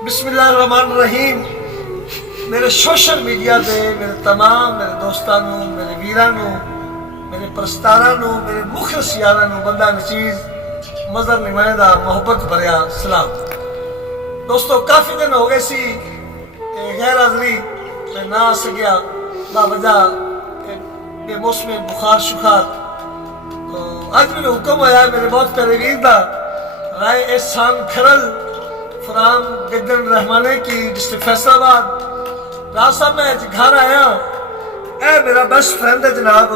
बिस्मिल्लाहिर्रहमानिर्रहीम। मेरे social media पे मेरे तमाम मेरे दोस्तों, मेरे वीरों, मेरे प्रस्तारों, मेरे मुखलिस यारों, बंदा नचीज मजर नुमाइंदा मोहब्बत भरिया सलाम। दोस्तों, काफ़ी दिन हो गए सी गैर हाजरी मैं ना आ सकिया बावजह बेमौसमी बुखार शुखार। तो अज मैंने हुक्म आया मेरे बहुत प्यारे वीर का राय एहसान खरल फराम गद्दन रहमाने की डिस्ट्रिक्ट फैसलाबाद। रात साहब मैं घर आया, ए मेरा बेस्ट फ्रेंड है जनाब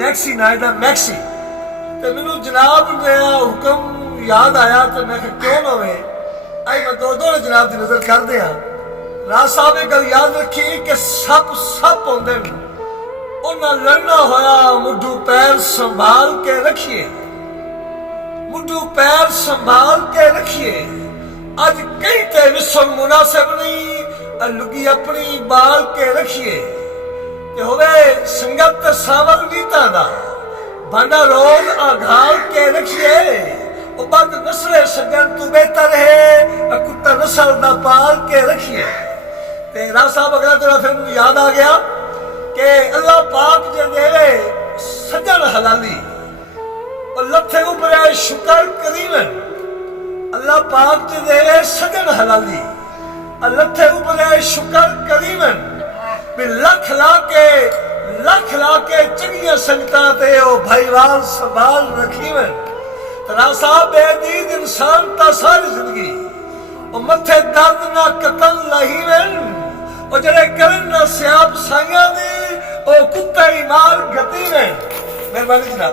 मैक्सी नायदा मैक्सी। तो मैनू जनाब मेरा हुक्म याद आया तो मैं क्यों ना होवे आई मैं दो जनाब की नजर कर दिया। रात साहब एक गल याद रखी कि सप होंदे उन्हें लड़ना होया मुड्ढू पैर संभाल के रखिए, मुड्ढू पैर संभाल के रखिए। अज कई ते विसम मुनासिब नहीं लुगी अपनी बाल के रखिए। ते होवे संगत सावर नीता दा भांडा रोज आघाल के रखिए। ओ बद नस्ले सजन तू बेहतर है कुत्ता नस्ल दा पाल के रखिए। ते राज साहब अगला तेरा फिर मुझे याद आ गया कि अल्लाह पाक जे देवे सजन हलाली और लथे ऊपर शुक्र करीमन। अल्लाह पाक जे देवे सजन हलाली और लथे ऊपर शुक्र करीमन। लख ला के चंगिया संगतां ते ओ भाईवाल संभाल रखीवन। राज साहब बेदीद इंसान ता सारी जिंदगी ओ मथे दर्द ना कतल लहीवन और जड़े करन ना सियाप साइयां दी ओ कुत्ते ही मार गती में। मेहरबानी जनाब।